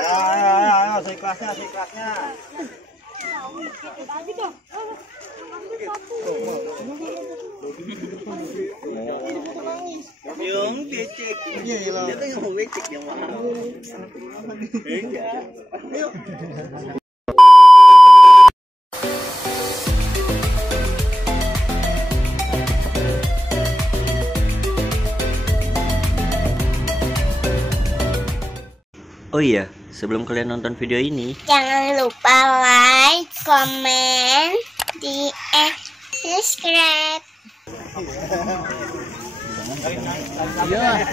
Ayo, seikhlasnya. Yung becek. Dia tuh yang mau becek yang mahal. Enggak. Ayo. Oh iya, sebelum kalian nonton video ini, jangan lupa like, komen, subscribe. Iya.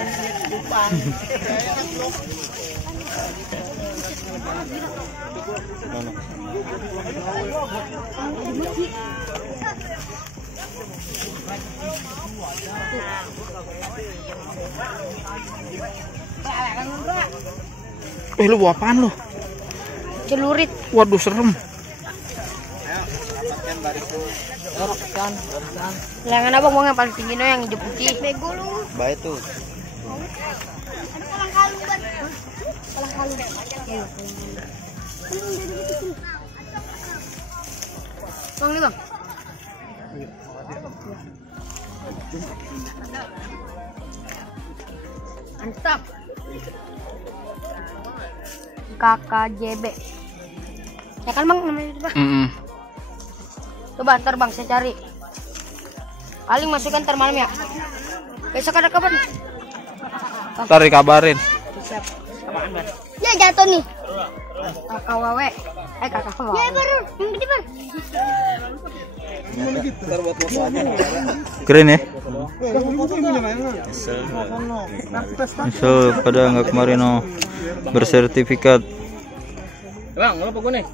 Lu bawa apaan lu? Celurit. Waduh, serem. Jangan abang mau yang paling tinggi no yang hijau putih. Bego lu. Baik tuh. Bang nih bang. Mantap. KKJB. Ya kan bang namanya itu bang. Coba ntar bang saya cari. Paling masukkan ntar malam ya. Besok ada kabar. Ntar dikabarin. Siap. Ya jatuh nih. Kakak wawe. Kakak wawe. Ya baru. Yang gede bang. Ntar buat foto aja. Keren ya. So pada nggak kemarin no bersertifikat. Bang, lo pokoknya.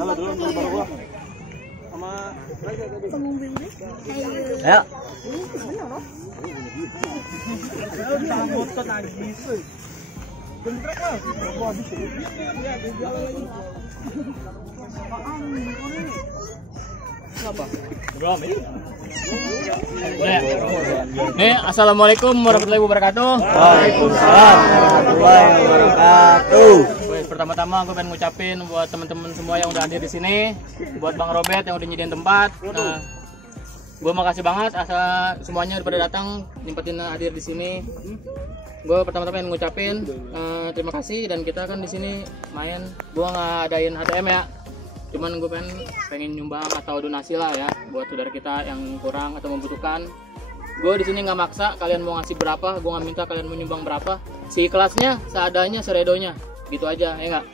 Halo dulu baru gua. Sama ayo. Nih, assalamualaikum warahmatullahi wabarakatuh. Waalaikumsalam warahmatullahi wabarakatuh. Pertama-tama gue pengen ngucapin buat teman-teman semua yang udah hadir di sini, buat Bang Robert yang udah nyediain tempat. Nah, gue makasih banget asal semuanya udah pada datang nyempetin hadir di sini. Gue pertama-tama pengen ngucapin terima kasih, dan kita kan di sini main. Gue nggak adain HTM ya, cuman gue pengen nyumbang atau donasi lah ya buat saudara kita yang kurang atau membutuhkan. Gue di sini nggak maksa kalian mau ngasih berapa, gue nggak minta kalian mau nyumbang berapa. Si kelasnya, seadanya, seredonya, gitu aja ya nggak.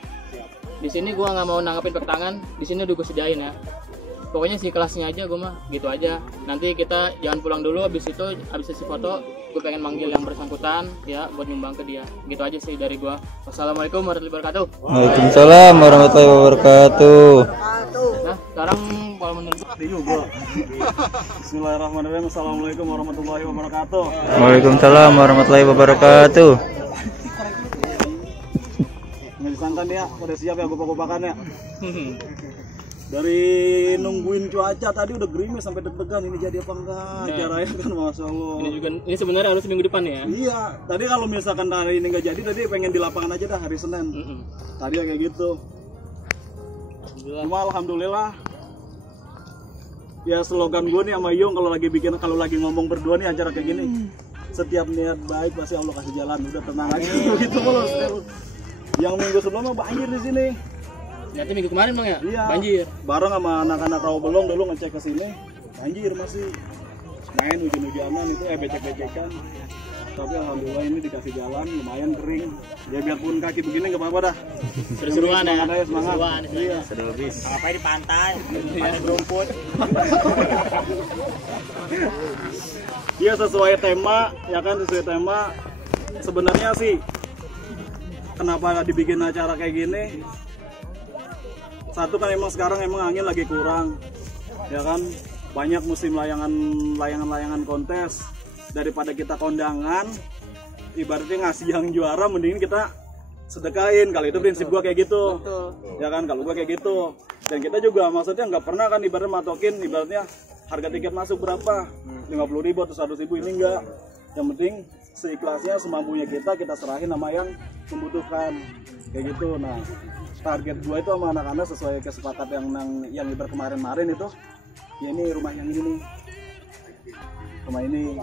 Di sini gue nggak mau nanggapin pakai tangan, di sini udah gue sediain ya. Pokoknya si kelasnya aja gue mah gitu aja. Nanti kita jangan pulang dulu, habis sesi foto gue pengen manggil yang bersangkutan ya buat nyumbang ke dia. Gitu aja sih dari gue. Wassalamualaikum warahmatullahi wabarakatuh. Waalaikumsalam warahmatullahi wabarakatuh. Nah sekarang kalau menurut juga. Bismillahirrahmanirrahim. Assalamualaikum warahmatullahi wabarakatuh. Waalaikumsalam warahmatullahi wabarakatuh. Nggak disangkan ya, udah siap ya gopak-gopakan ya. Dari nungguin cuaca tadi udah gerimis sampai deg-degan ini jadi apa enggak acaranya kan, masya Allah. Ini sebenarnya harus minggu depan ya. Iya, tadi kalau misalkan hari ini nggak jadi, tadi pengen di lapangan aja dah hari Senin. Tadi ya kayak gitu. Cuma alhamdulillah. Ya slogan gue nih sama Yung kalau lagi ngomong berdua nih acara kayak gini. Setiap niat baik pasti Allah kasih jalan. Udah tenang aja gitu loh. Yang minggu sebelumnya banjir di sini. Nanti minggu kemarin bang ya? Iya. Banjir. Bareng sama anak-anak tahu belum dulu ngecek ke sini. Banjir masih. Main hujan-hujanan itu becek-becekan. Tapi alhamdulillah ini dikasih jalan, lumayan kering. Ya biarpun kaki begini nggak apa-apa dah. Seru-seruan ya. Semangat. Iya. Seru bis. Apa di pantai? Pantai berumput. Iya sesuai tema, ya kan sesuai tema. Sebenarnya sih kenapa dibikin acara kayak gini? Satu kan emang sekarang angin lagi kurang, ya kan, banyak musim layangan kontes. Daripada kita kondangan, ibaratnya ngasih yang juara, mendingin kita sedekahin. Kalau itu prinsip gua kayak gitu. Betul. Ya kan, kalau gua kayak gitu. Dan kita juga maksudnya nggak pernah kan ibaratnya matokin, ibaratnya harga tiket masuk berapa, 50.000 atau 100.000, ini enggak. Yang penting seikhlasnya, semampunya kita serahin sama yang membutuhkan, kayak gitu. Nah, target gua itu sama anak-anak sesuai kesepakatan yang ibarat kemarin itu, ya ini rumah yang ini nih, rumah ini.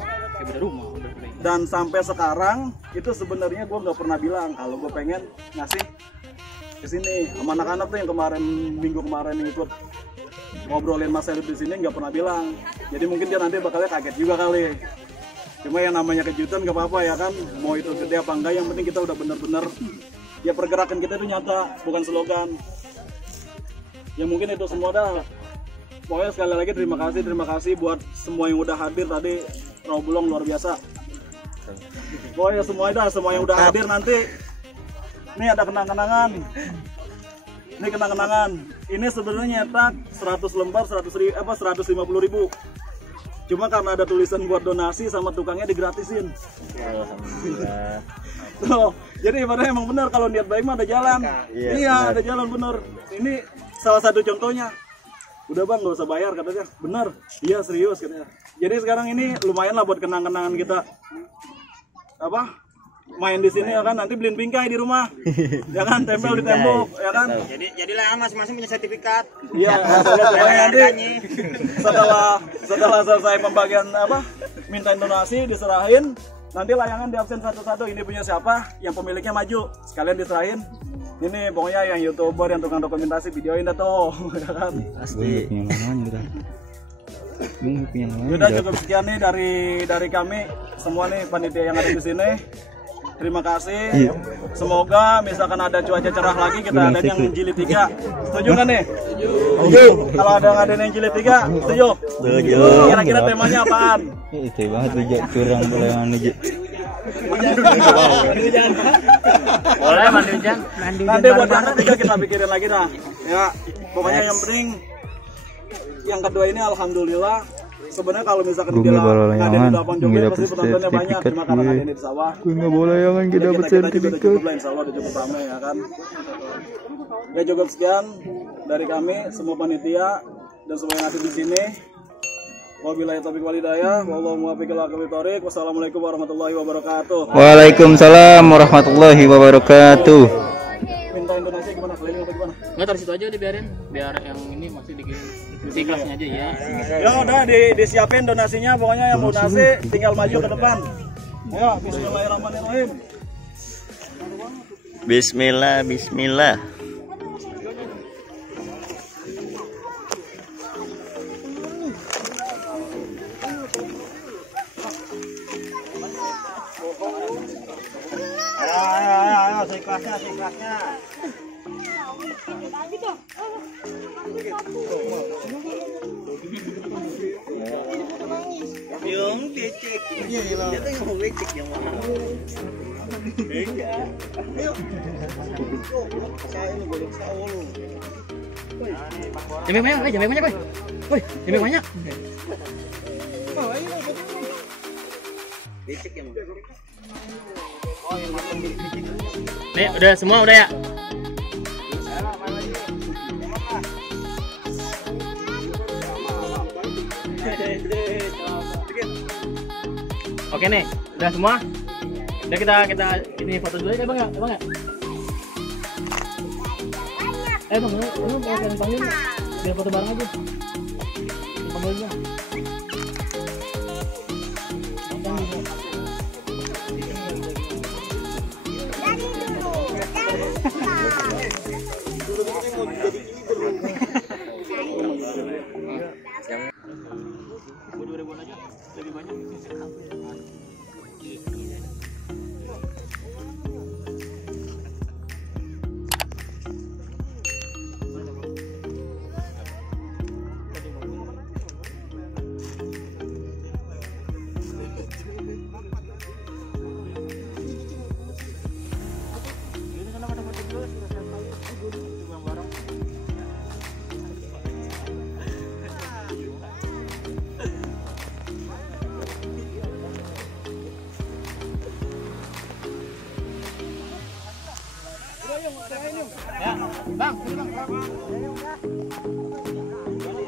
Dan sampai sekarang itu sebenarnya gua nggak pernah bilang kalau gua pengen ngasih ke sini. Sama anak-anak tuh yang minggu kemarin ikut ngobrolin masalah di sini nggak pernah bilang. Jadi mungkin dia nanti bakalnya kaget juga kali. Cuma yang namanya kejutan gak apa-apa ya kan, mau itu gede apa enggak, yang penting kita udah bener-bener ya pergerakan kita itu nyata, bukan slogan. Ya mungkin itu semua dah. Pokoknya sekali lagi terima kasih buat semua yang udah hadir tadi. Rawabelong luar biasa. Pokoknya semua yang udah hadir nanti. Ini ada kenang-kenangan. Ini kenang-kenangan. Ini sebenarnya nyetak 100 lembar 150.000. Cuma karena ada tulisan buat donasi sama tukangnya digratisin. Alhamdulillah. Tuh, jadi ibaratnya emang benar kalau niat baik mah ada jalan. Iya, ada jalan bener. Ini salah satu contohnya. Udah bang, gak usah bayar katanya. Bener, iya serius katanya. Jadi sekarang ini lumayan lah buat kenang-kenangan kita. Apa? Main di sini ya kan, nanti beliin bingkai di rumah. Ya kan, tempel di tembok, ya kan. Jadi lah masing-masing punya sertifikat. Iya, nanti setelah selesai pembagian mintain donasi diserahin, nanti layangan di absen satu-satu. Ini punya siapa, yang pemiliknya maju, sekalian diserahin. Ini pokoknya yang YouTuber, yang tukang dokumentasi, videoin dah tuh, ya kan. Pasti. Udah cukup sekian nih dari kami semua nih panitia yang ada di sini. Terima kasih. Semoga misalkan ada cuaca cerah lagi kita ada yang jilid 3. Setuju kan nih? Setuju. Kalau ada ngadain yang jilid 3, setuju? Setuju. Kira-kira temanya apaan? Itu banget tuh curang bolehan nih. Boleh mandi hujan. Nanti buat yang ketiga kita pikirin lagi dah. Ya, pokoknya yang penting yang kedua ini alhamdulillah. Sebenarnya kalau misalkan dibilang ngadain di lapangan joget pasti penontonnya banyak, cuma karena ngadain di sawah. Gue nggak boleh yang kita dapat sertifikat. Cukup lah, insya Allah udah cukup ramai ya kan. Ya cukup sekian dari kami semua panitia dan semua yang ada di sini. Wabillahi taufiq wal hidayah. Wallahu muwaffiq ila aqwamit thoriq. Wassalamualaikum warahmatullahi wabarakatuh. Waalaikumsalam warahmatullahi wabarakatuh. Mintain donasi gimana? Kalian atau gimana? Nggak, taruh situ aja dibiarin, biar yang ini masih di kelasnya aja ya. Ya udah disiapin donasinya, pokoknya yang mau donasi tinggal maju ke depan. Ya, bismillahirrahmanirrahim. Bismillah. Ayo, seikhlasnya. Yung cek. Dia tuh yang mau cek yang mana? Saya ini boleh sawul. Jambe banyak, boy. Woi, jambe banyak. Cek yang mana? Nih, udah semua udah ya. Oke nih, udah semua. Udah kita ini foto dulu ya bang ya, bang ya. Bang, lu pengen panggil biar foto bareng aja. Panggilnya. Ya, bang, ini bang.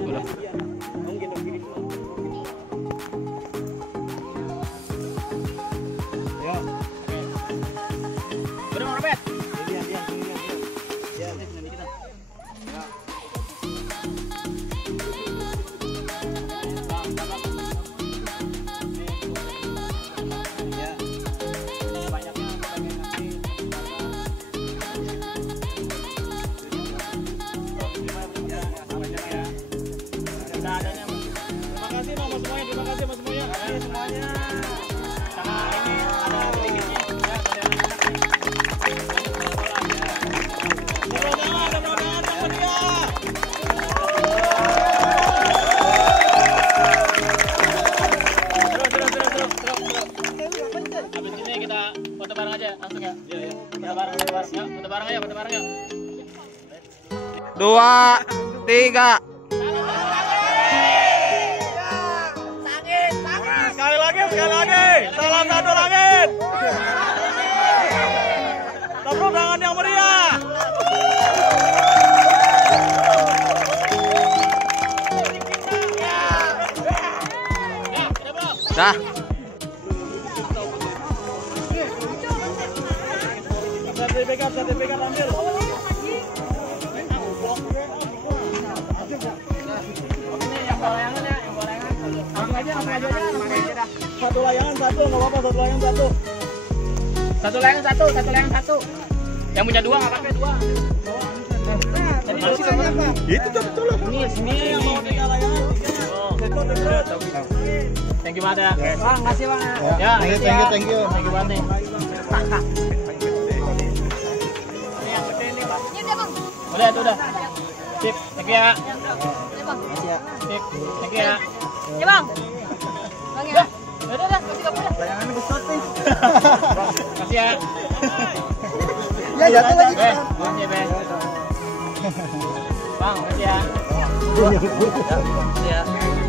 Udah. Sama ini ada sedikitnya. Ya, ada habis ini kita foto bareng aja langsung ya. Iya. Foto bareng ya. Foto bareng aja, foto bareng ya. 2, 3. Sekali lagi. Salam satu langit. Tepuk tangan yang meriah. Dah. Sertifikat ambil. Satu layangan satu, nggak apa-apa, satu layangan satu. Satu layangan satu. Yang punya dua nggak apa-apa, dua. Itu tuh betul. Ini yang mau tiga layangan. Thank you banget ya. Bang, makasih Bang. Ya, thank you. Thank you banget nih. Udah, itu udah. Sip, thank you ya. Sip, thank you ya. Ya bang. Bang ya. Udah, kasih kamu dah. Layangannya besar nih. Kasih ya. Ya jatuh lagi. Makasih, Be. Bang, makasih ya. Ya, makasih ya.